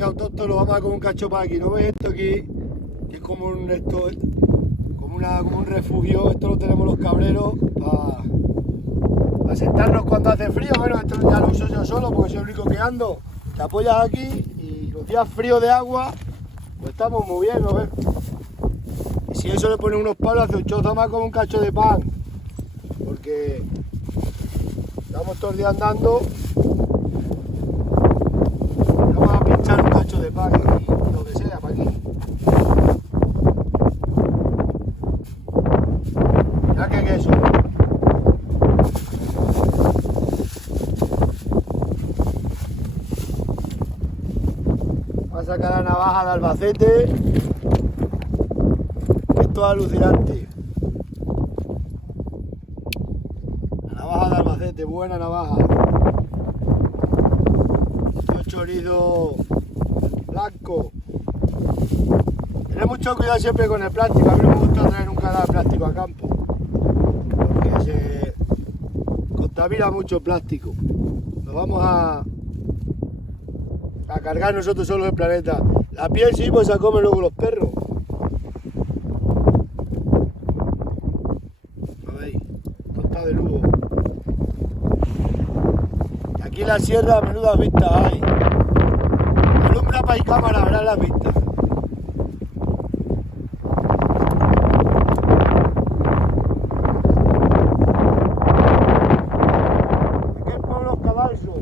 Venga, autóctono, vamos a comer un cacho para aquí. ¿No ves esto aquí? Que es como un como un refugio. Esto lo tenemos los cabreros para sentarnos cuando hace frío. Bueno, esto ya lo uso yo solo porque soy el único que ando. Te apoyas aquí y los días fríos de agua, pues estamos muy bien, ¿no ves? Y si eso le pone unos palos, hace un chozo más como un cacho de pan. Porque estamos todos los días andando. Vamos a pinchar un cacho de pan y lo que sea para aquí. Ya que queso. Va a sacar la navaja de Albacete. Esto es alucinante. La navaja de Albacete, buena navaja. Chorizo blanco. Tener mucho cuidado siempre con el plástico. A mí no me gusta traer nunca nada de plástico a campo porque se contamina mucho el plástico. Nos vamos a cargar nosotros solos el planeta. La piel sí, pues se comen luego los perros. A ver, esto está de lujo. Y aquí en la sierra menudas vistas hay. Alumbra y cámara, verás las vistas. Aquí el pueblo es Cabalso.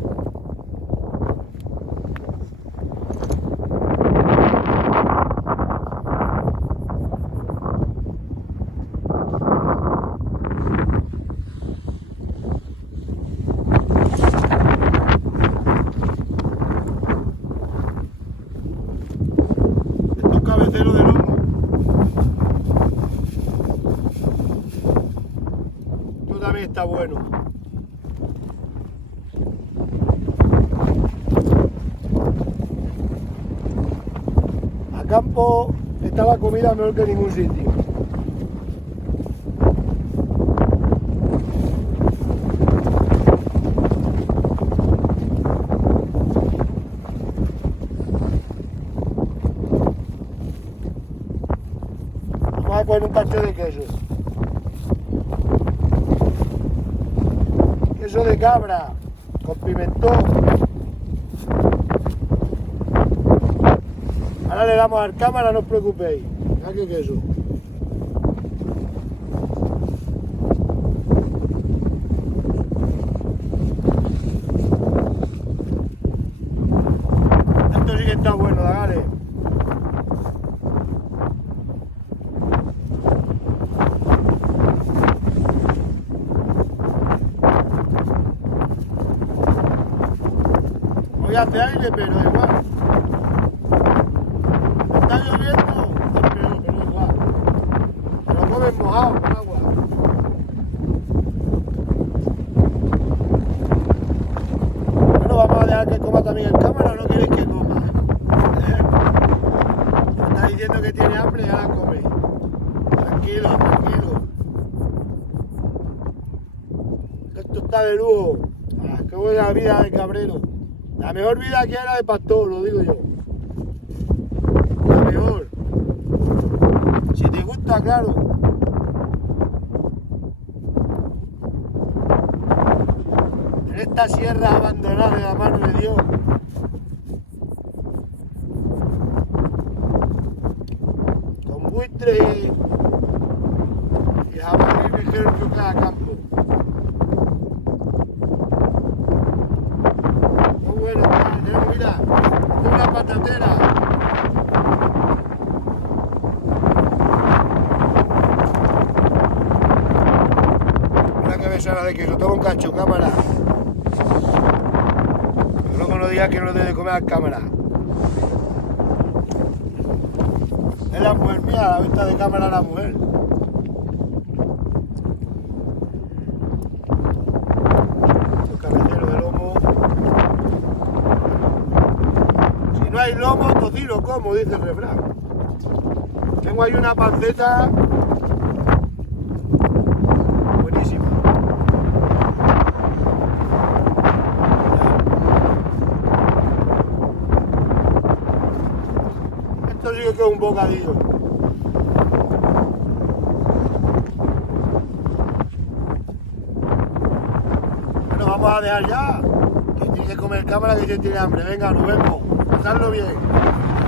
Cabecero de lomo. Esto también está bueno. A campo está la comida mejor que en ningún sitio. Vamos a coger un cacho de queso. Queso de cabra, con pimentón. Ahora le damos al cámara, no os preocupéis. Mirad qué queso. Esto sí que está bueno, dale. Hoy hace aire, pero igual. Está lloviendo, pero igual. Te lo comes mojado con agua. Bueno, vamos a dejar que coma también el cámara, ¿o no queréis que coma? Me está diciendo que tiene hambre y ahora come. Tranquilo, tranquilo. Esto está de lujo. Ah, qué buena vida de cabrero. La mejor vida que era de pastor, lo digo yo. La mejor. Si te gusta, claro. En esta sierra abandonada de la mano de Dios. Con buitres y jabalí ligero que cada campo. Bueno, tenemos, mira, una patatera. Una cabezada de queso, toma un cacho, cámara. Luego no digas que no debe comer a cámara. Es la mujer mía, la vista de cámara a la mujer. No hay lomo, tocino como, dice el refrán. Tengo ahí una panceta buenísima. esto sí que es un bocadillo. Bueno, vamos a dejar ya. Que tiene que comer cámara, que tiene hambre. Venga, nos vemos. Pasadlo bien.